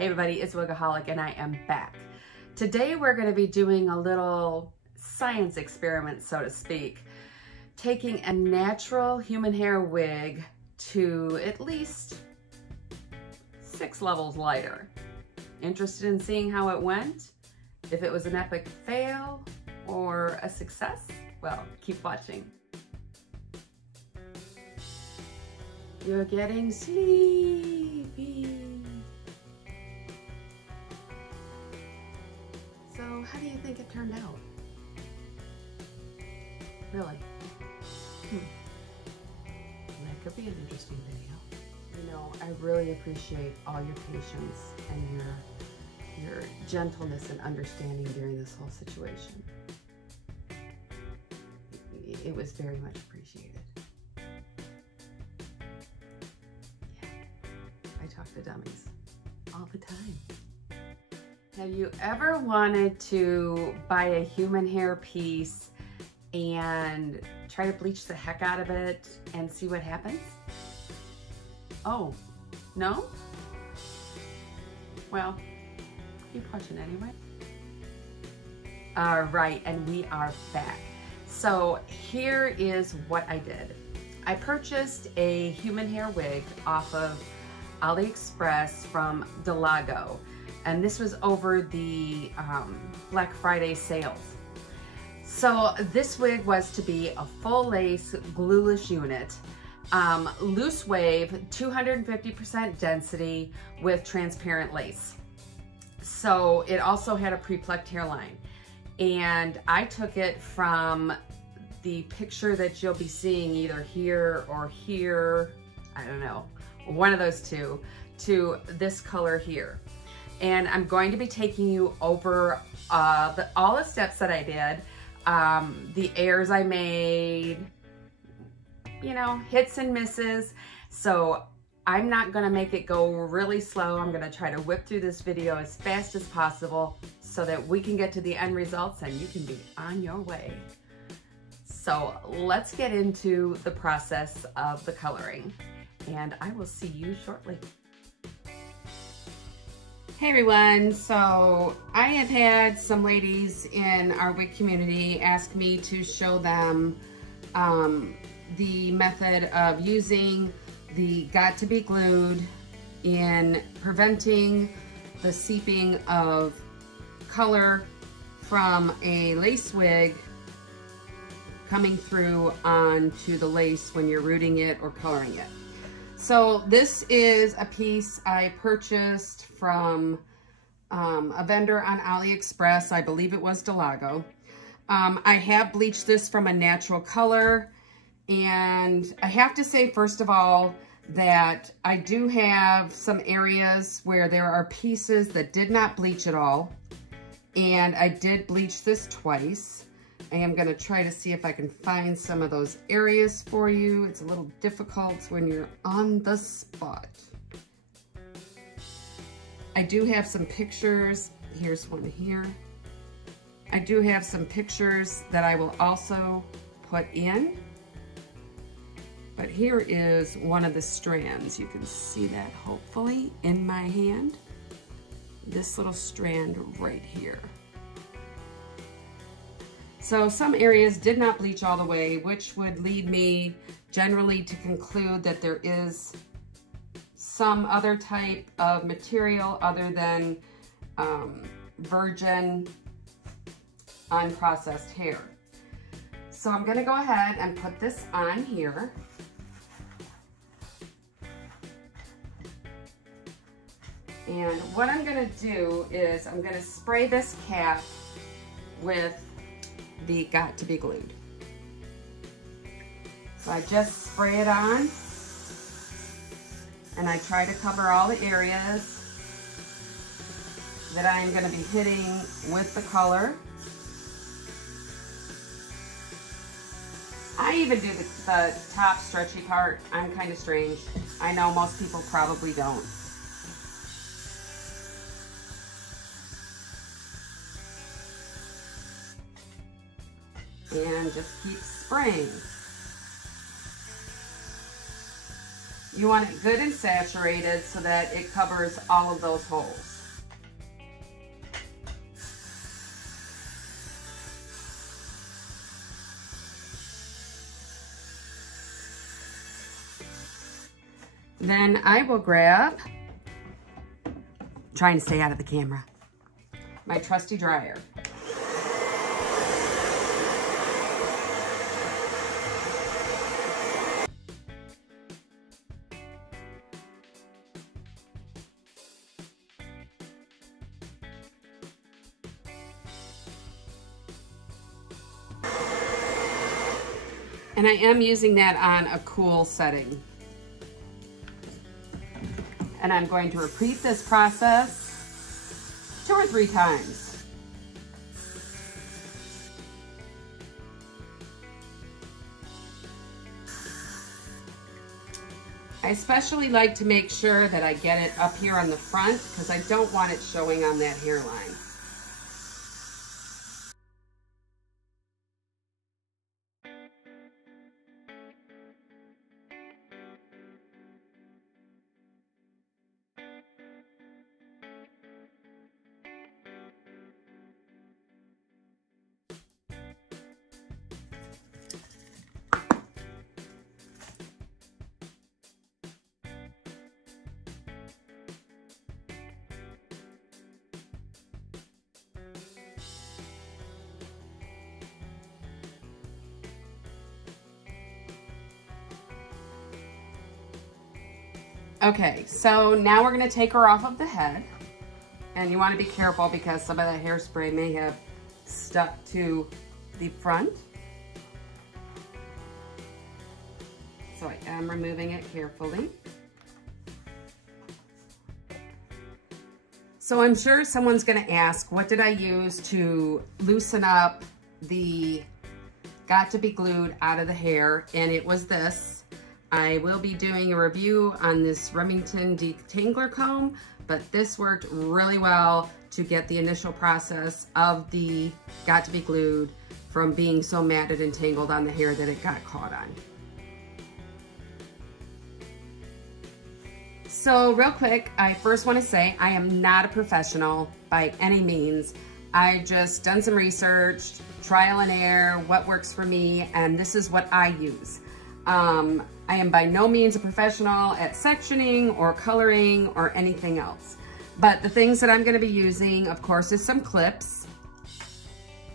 Hey everybody, it's Wigaholic and I am back. Today we're going to be doing a little science experiment, so to speak. Taking a natural human hair wig to at least 6 levels lighter. Interested in seeing how it went? If it was an epic fail or a success? Well, keep watching. You're getting sleepy. So how do you think it turned out? Really? That could be an interesting video. You know, I really appreciate all your patience and your gentleness and understanding during this whole situation. It was very much appreciated. Yeah, I talk to dummies all the time. Have you ever wanted to buy a human hair piece and try to bleach the heck out of it and see what happens? Oh, no? Well, keep watching anyway. All right, and we are back. So here is what I did. I purchased a human hair wig off of AliExpress from Dolago, and this was over the Black Friday sales. So this wig was to be a full lace glueless unit, loose wave, 250% density with transparent lace. So it also had a pre-plucked hairline. And I took it from the picture that you'll be seeing either here or here, I don't know, one of those two, to this color here. And I'm going to be taking you over all the steps that I did, the airs I made, you know, hits and misses. So I'm not gonna make it go really slow. I'm gonna try to whip through this video as fast as possible so that we can get to the end results and you can be on your way. So let's get into the process of the coloring, and I will see you shortly. Hey everyone, so I have had some ladies in our wig community ask me to show them the method of using the Got to Be Glued in preventing the seeping of color from a lace wig coming through onto the lace when you're rooting it or coloring it. So this is a piece I purchased from a vendor on AliExpress. I believe it was Dolago. I have bleached this from a natural color, and I have to say, first of all, that I do have some areas where there are pieces that did not bleach at all, and I did bleach this twice. I am going to try to see if I can find some of those areas for you. It's a little difficult when you're on the spot. I do have some pictures. Here's one here. I do have some pictures that I will also put in. But here is one of the strands. You can see that hopefully in my hand. This little strand right here. So some areas did not bleach all the way, which would lead me generally to conclude that there is some other type of material other than virgin unprocessed hair. So I'm gonna go ahead and put this on here. And what I'm gonna do is I'm gonna spray this cap with the Got to Be Glued. So I just spray it on, and I try to cover all the areas that I'm going to be hitting with the color. I even do the top stretchy part. I'm kind of strange. I know most people probably don't. And just keep spraying. You want it good and saturated so that it covers all of those holes. Then I will grab, trying to stay out of the camera, my trusty dryer. And I am using that on a cool setting. And I'm going to repeat this process 2 or 3 times. I especially like to make sure that I get it up here on the front because I don't want it showing on that hairline. Okay, so now we're going to take her off of the head, and you want to be careful because some of that hairspray may have stuck to the front. So I am removing it carefully. So I'm sure someone's going to ask, what did I use to loosen up the Got to Be Glued out of the hair? And it was this. I will be doing a review on this Remington detangler comb, but this worked really well to get the initial process of the Got to Be Glued from being so matted and tangled on the hair that it got caught on. So real quick, I first want to say I am not a professional by any means. I just done some research, trial and error, what works for me, and this is what I use. I am by no means a professional at sectioning or coloring or anything else. But the things that I'm going to be using, of course, is some clips.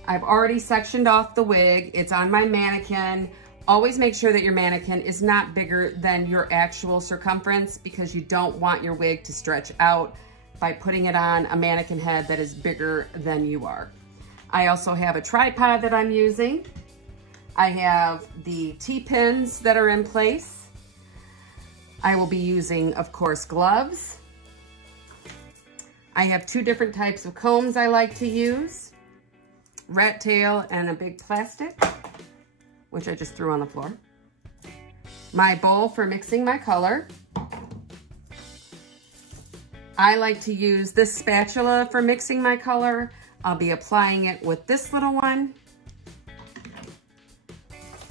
I've already sectioned off the wig. It's on my mannequin. Always make sure that your mannequin is not bigger than your actual circumference because you don't want your wig to stretch out by putting it on a mannequin head that is bigger than you are. I also have a tripod that I'm using. I have the T-pins that are in place. I will be using, of course, gloves. I have 2 different types of combs I like to use. Rat tail and a big plastic, which I just threw on the floor. My bowl for mixing my color. I like to use this spatula for mixing my color. I'll be applying it with this little one.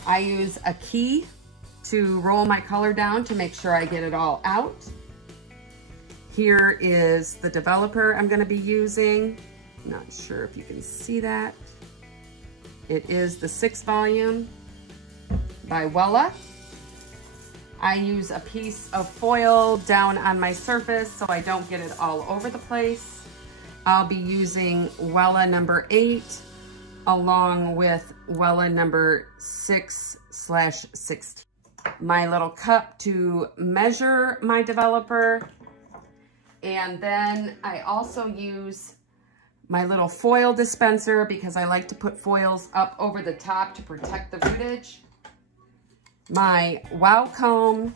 I use a key to roll my color down to make sure I get it all out. Here is the developer I'm going to be using. Not sure if you can see that. It is the 6 volume by Wella. I use a piece of foil down on my surface so I don't get it all over the place. I'll be using Wella number 8 along with Wella number 6/16. My little cup to measure my developer. And then I also use my little foil dispenser because I like to put foils up over the top to protect the rootage. My wow comb,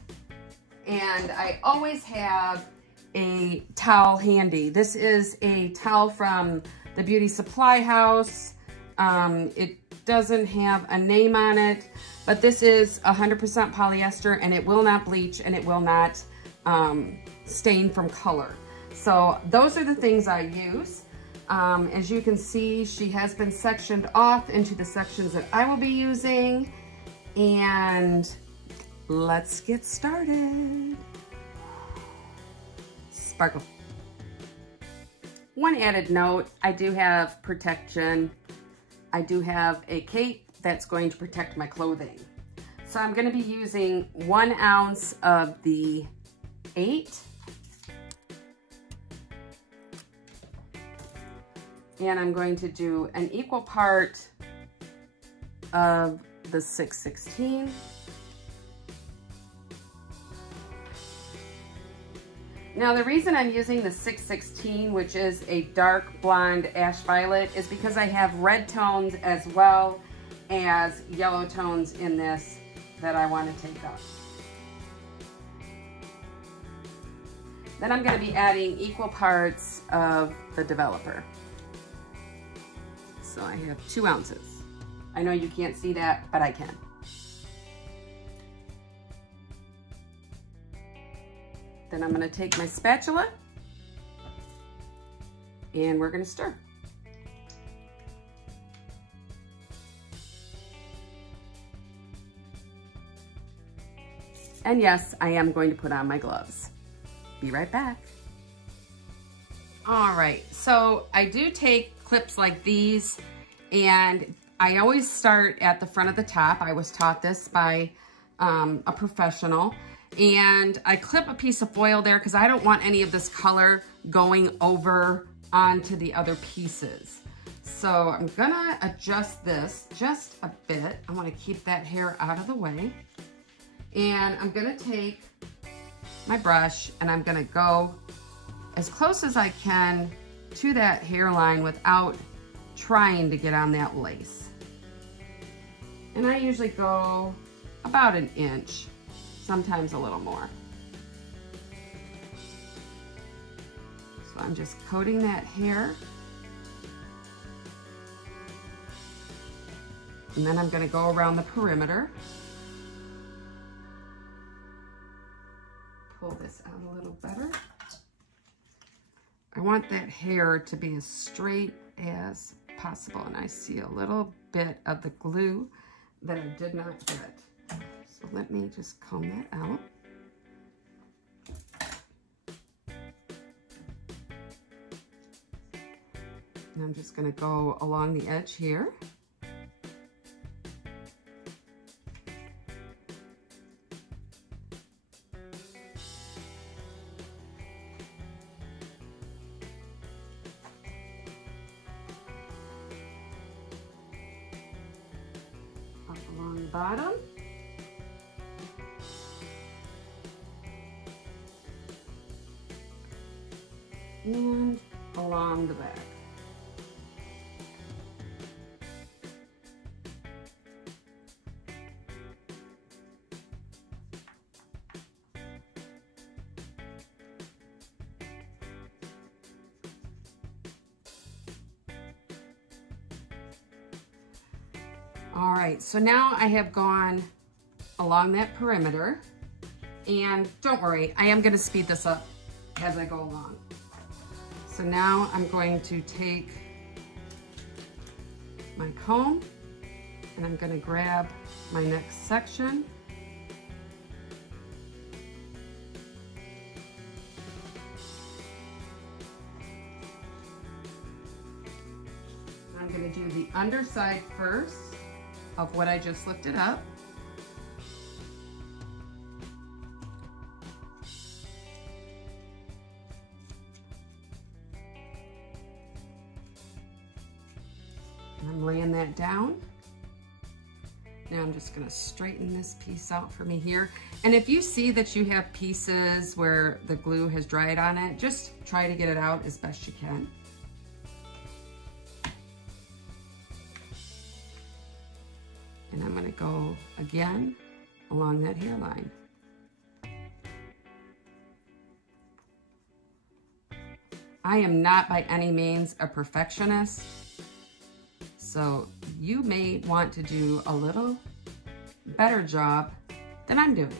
and I always have a towel handy. This is a towel from the Beauty Supply House. It doesn't have a name on it, but this is 100% polyester and it will not bleach and it will not stain from color. So those are the things I use. As you can see, she has been sectioned off into the sections that I will be using, and let's get started. sparkle. One added note, I do have protection. I do have a cape that's going to protect my clothing. So I'm gonna be using 1 ounce of the 8. And I'm going to do an equal part of the 6/16. Now the reason I'm using the 6/16, which is a dark blonde ash violet, is because I have red tones as well as yellow tones in this that I want to take up. Then I'm going to be adding equal parts of the developer. So I have 2 ounces. I know you can't see that, but I can. Then I'm going to take my spatula and we're going to stir. And yes, I am going to put on my gloves. Be right back. All right, so I do take clips like these, and I always start at the front of the top. I was taught this by a professional. And I clip a piece of foil there because I don't want any of this color going over onto the other pieces. So I'm gonna adjust this just a bit. I want to keep that hair out of the way. And I'm gonna take my brush and I'm gonna go as close as I can to that hairline without trying to get on that lace. And I usually go about 1 inch. Sometimes a little more. So I'm just coating that hair. And then I'm going to go around the perimeter. Pull this out a little better. I want that hair to be as straight as possible. And I see a little bit of the glue that I did not get. So let me just comb that out. And I'm just going to go along the edge here. Up along the bottom. And along the back. All right, so now I have gone along that perimeter, and don't worry, I am going to speed this up as I go along. So now I'm going to take my comb and I'm going to grab my next section. I'm going to do the underside first of what I just lifted up. I'm laying that down. Now I'm just gonna straighten this piece out for me here. And if you see that you have pieces where the glue has dried on it, just try to get it out as best you can. And I'm gonna go again along that hairline. I am not by any means a perfectionist. So you may want to do a little better job than I'm doing.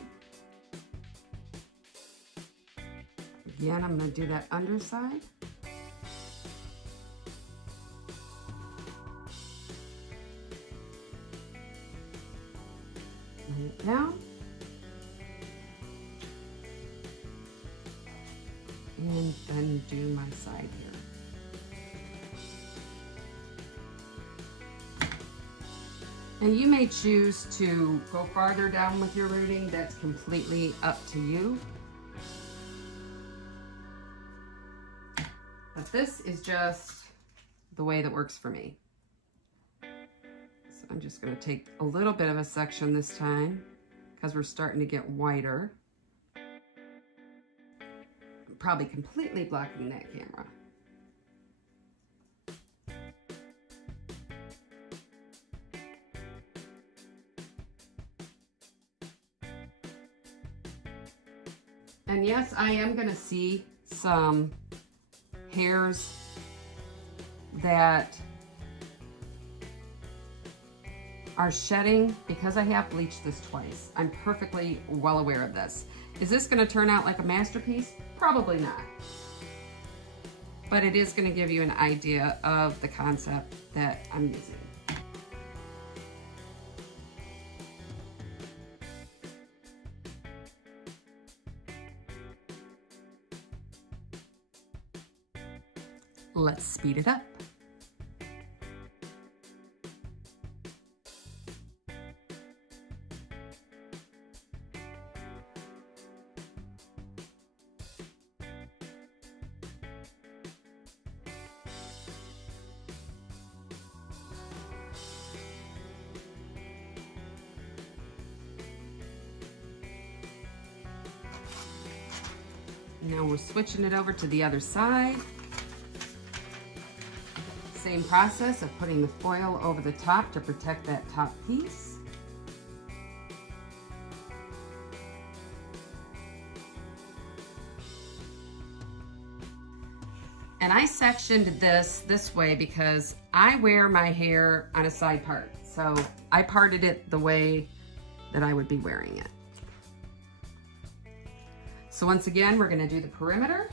Again, I'm going to do that underside. Lay it down. and then do my side here. And you may choose to go farther down with your rooting. That's completely up to you. But this is just the way that works for me. So I'm just going to take a little bit of a section this time because we're starting to get whiter. I'm probably completely blocking that camera. And yes, I am going to see some hairs that are shedding because I have bleached this twice. I'm perfectly well aware of this. Is this going to turn out like a masterpiece? Probably not. But it is going to give you an idea of the concept that I'm using. Let's speed it up. Now we're switching it over to the other side. Same process of putting the foil over the top to protect that top piece. And I sectioned this way because I wear my hair on a side part. So I parted it the way that I would be wearing it. So once again, we're going to do the perimeter.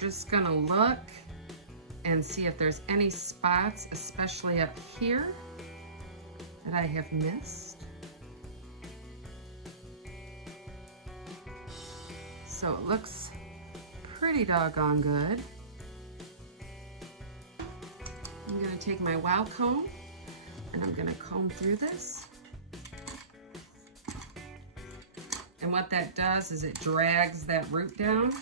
just gonna look and see if there's any spots, especially up here, that I have missed. So it looks pretty doggone good. I'm gonna take my wow comb and I'm gonna comb through this. And what that does is it drags that root down.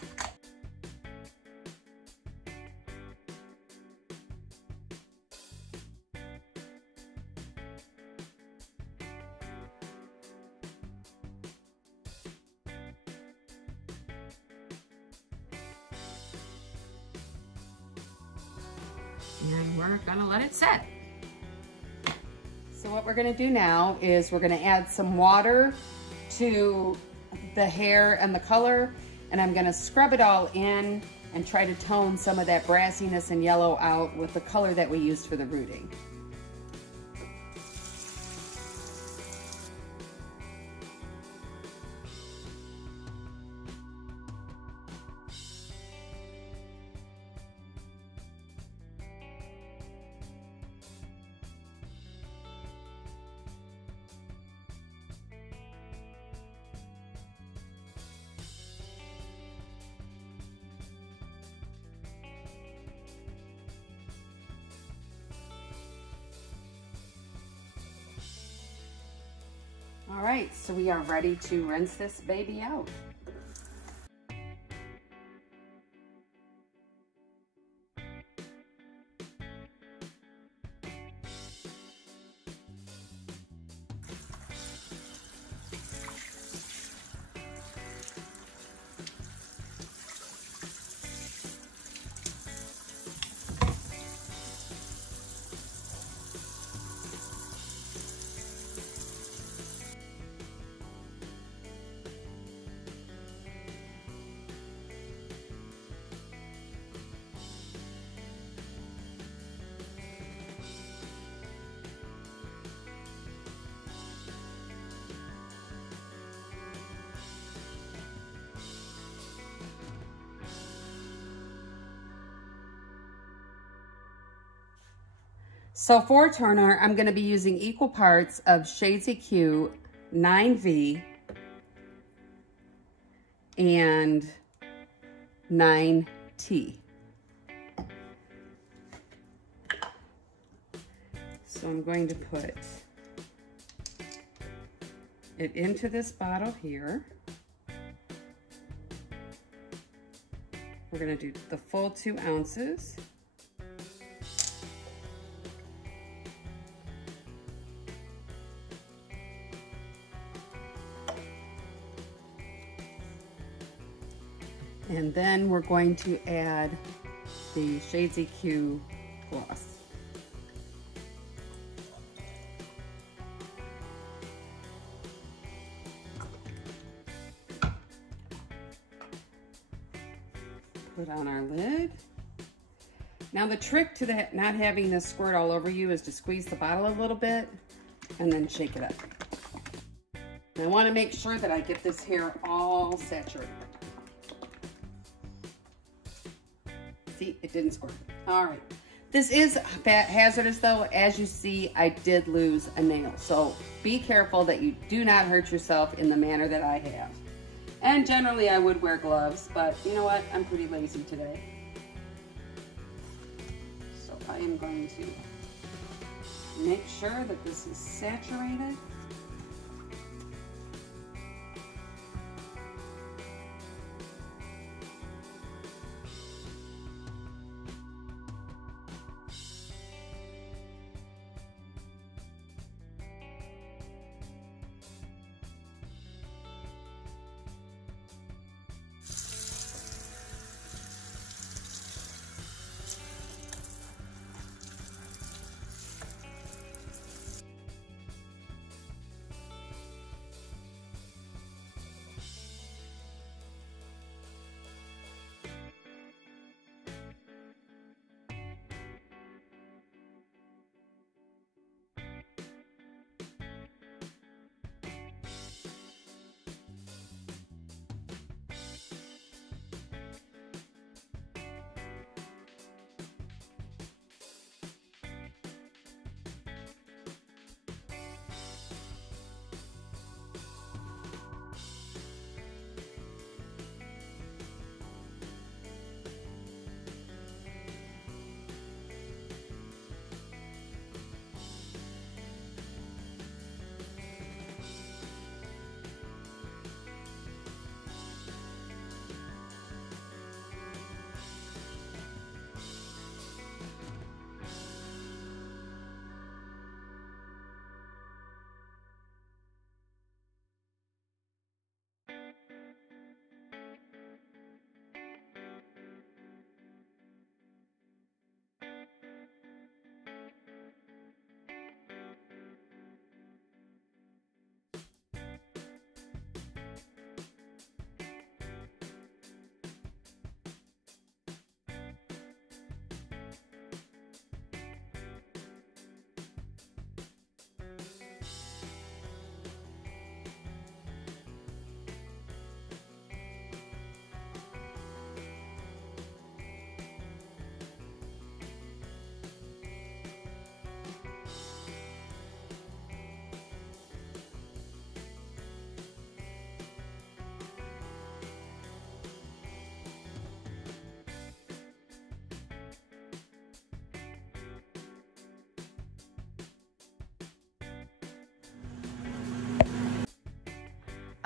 And we're gonna let it set. So what we're gonna do now is we're gonna add some water to the hair and the color, and I'm gonna scrub it all in and try to tone some of that brassiness and yellow out with the color that we used for the rooting. All right, so we are ready to rinse this baby out. So for toner, I'm going to be using equal parts of Shades EQ 9V and 9T. So I'm going to put it into this bottle here. We're going to do the full 2 ounces. And then we're going to add the Shades EQ gloss. Put on our lid. Now the trick to that, not having this squirt all over you, is to squeeze the bottle a little bit and then shake it up. And I want to make sure that I get this hair all saturated. See, it didn't squirt. All right. This is hazardous though. As you see, I did lose a nail. So be careful that you do not hurt yourself in the manner that I have. And generally I would wear gloves, but you know what? I'm pretty lazy today. So I am going to make sure that this is saturated.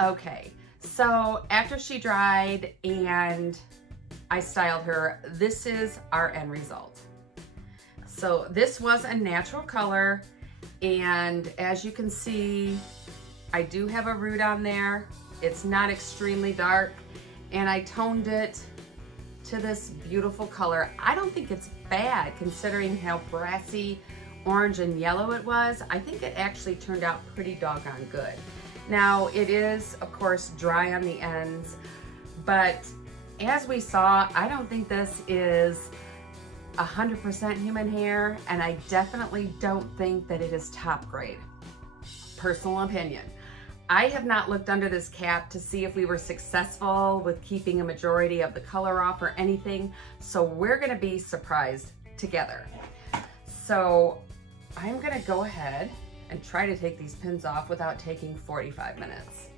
Okay, so after she dried and I styled her, this is our end result. So this was a natural color, and as you can see, I do have a root on there. It's not extremely dark, and I toned it to this beautiful color. I don't think it's bad considering how brassy, orange, and yellow it was. I think it actually turned out pretty doggone good. Now, it is, of course, dry on the ends, but as we saw, I don't think this is 100% human hair, and I definitely don't think that it is top grade. Personal opinion. I have not looked under this cap to see if we were successful with keeping a majority of the color off or anything, so we're gonna be surprised together. So I'm gonna go ahead and try to take these pins off without taking 45 minutes.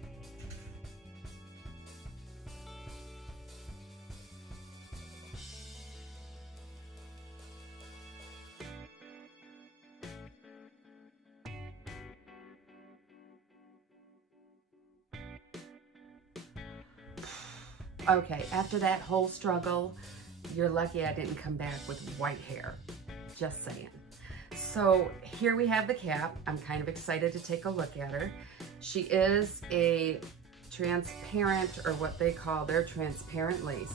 Okay, after that whole struggle, you're lucky I didn't come back with white hair. Just saying. So here we have the cap. I'm kind of excited to take a look at her. She is a transparent, or what they call their transparent lace.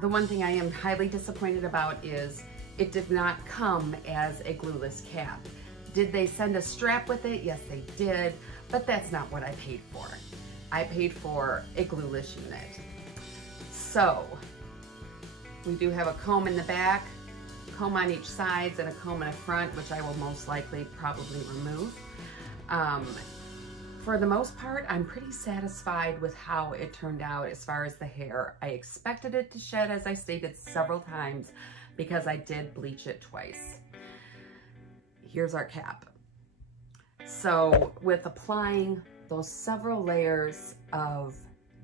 The one thing I am highly disappointed about is it did not come as a glueless cap. Did they send a strap with it? Yes, they did, but that's not what I paid for. I paid for a glueless unit. So we do have a comb in the back, comb on each sides, and a comb in the front, which I will most likely probably remove. For the most part, I'm pretty satisfied with how it turned out as far as the hair. I expected it to shed, as I stated several times, because I did bleach it twice. Here's our cap. So with applying those several layers of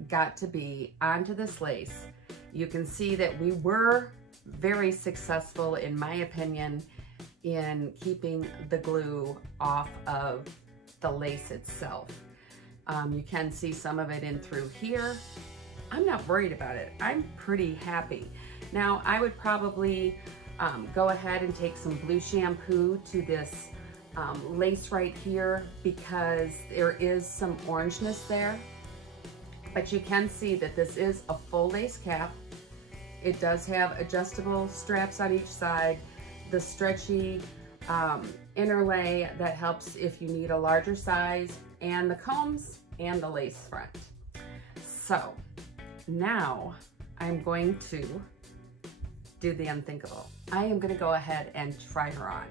Got to Be onto this lace, you can see that we were very successful, in my opinion, in keeping the glue off of the lace itself. You can see some of it in through here. I'm not worried about it. I'm pretty happy. Now, I would probably go ahead and take some blue shampoo to this lace right here, because there is some orangeness there. But you can see that this is a full lace cap. It does have adjustable straps on each side, the stretchy interlay that helps if you need a larger size, and the combs and the lace front. So now I'm going to do the unthinkable. I am going to go ahead and try her on.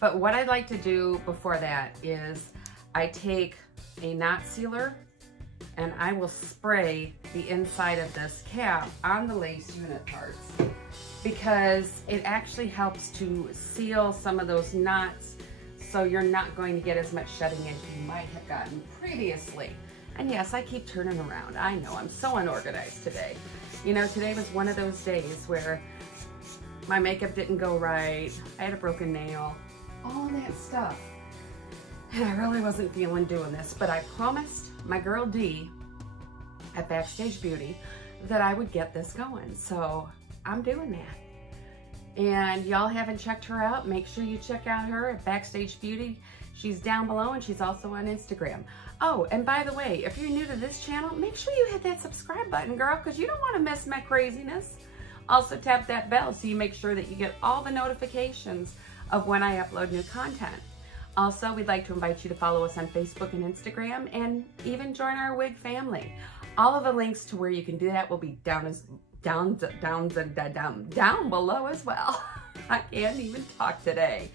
But what I'd like to do before that is I take a knot sealer and I will spray the inside of this cap on the lace unit parts, because it actually helps to seal some of those knots, so you're not going to get as much shedding as you might have gotten previously. And yes, I keep turning around. I know, I'm so unorganized today. You know, today was one of those days where my makeup didn't go right, I had a broken nail, all that stuff. And I really wasn't feeling doing this, but I promised my girl Dee at Backstage Beauty that I would get this going. So I'm doing that. And y'all haven't checked her out, make sure you check out her at Backstage Beauty. She's down below, and she's also on Instagram. Oh, and by the way, if you're new to this channel, make sure you hit that subscribe button, girl, because you don't want to miss my craziness. Also tap that bell so you make sure that you get all the notifications of when I upload new content. Also, we'd like to invite you to follow us on Facebook and Instagram, and even join our wig family. All of the links to where you can do that will be down below as well. I can't even talk today.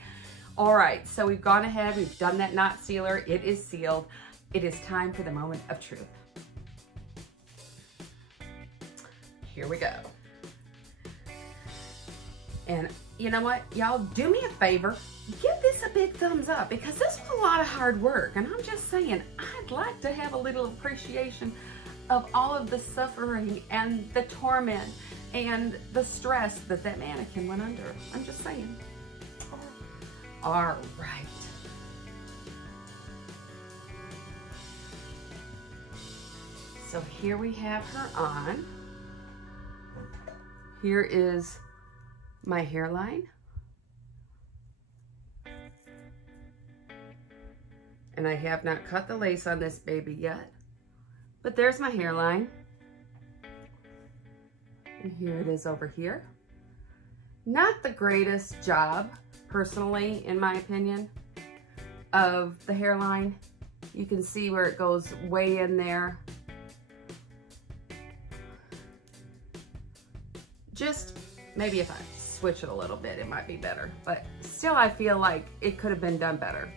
All right, so we've gone ahead, we've done that knot sealer, it is sealed. It is time for the moment of truth. Here we go. And you know what, y'all, do me a favor, give this a big thumbs up, because this was a lot of hard work, and I'm just saying, I'd like to have a little appreciation of all of the suffering and the torment and the stress that that mannequin went under. I'm just saying. All right. So here we have her on. Here is my hairline. And I have not cut the lace on this baby yet, but there's my hairline. And here it is over here. Not the greatest job, personally, in my opinion, of the hairline. You can see where it goes way in there. Just maybe if I switch it a little bit, it might be better. But still, I feel like it could have been done better.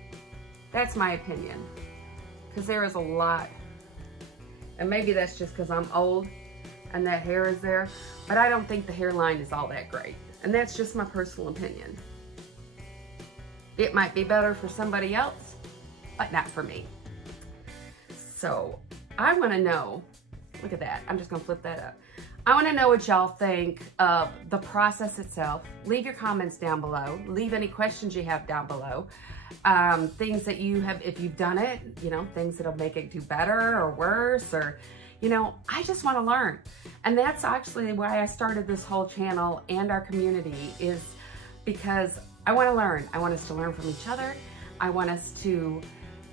That's my opinion. Because there is a lot, and maybe that's just because I'm old and that hair is there, but I don't think the hairline is all that great. And that's just my personal opinion. It might be better for somebody else, but not for me. So I want to know, look at that, I'm just gonna flip that up. I want to know what y'all think of the process itself. Leave your comments down below. Leave any questions you have down below. Things that you have, if you've done it, you know, things that'll make it do better or worse, or, you know, I just want to learn. And that's actually why I started this whole channel and our community, is because I want to learn. I want us to learn from each other. I want us to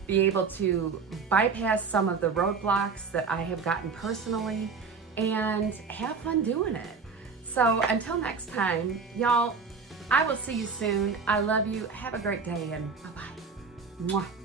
be able to bypass some of the roadblocks that I have gotten personally and have fun doing it. So until next time, y'all, I will see you soon. I love you. Have a great day, and bye-bye. Mwah.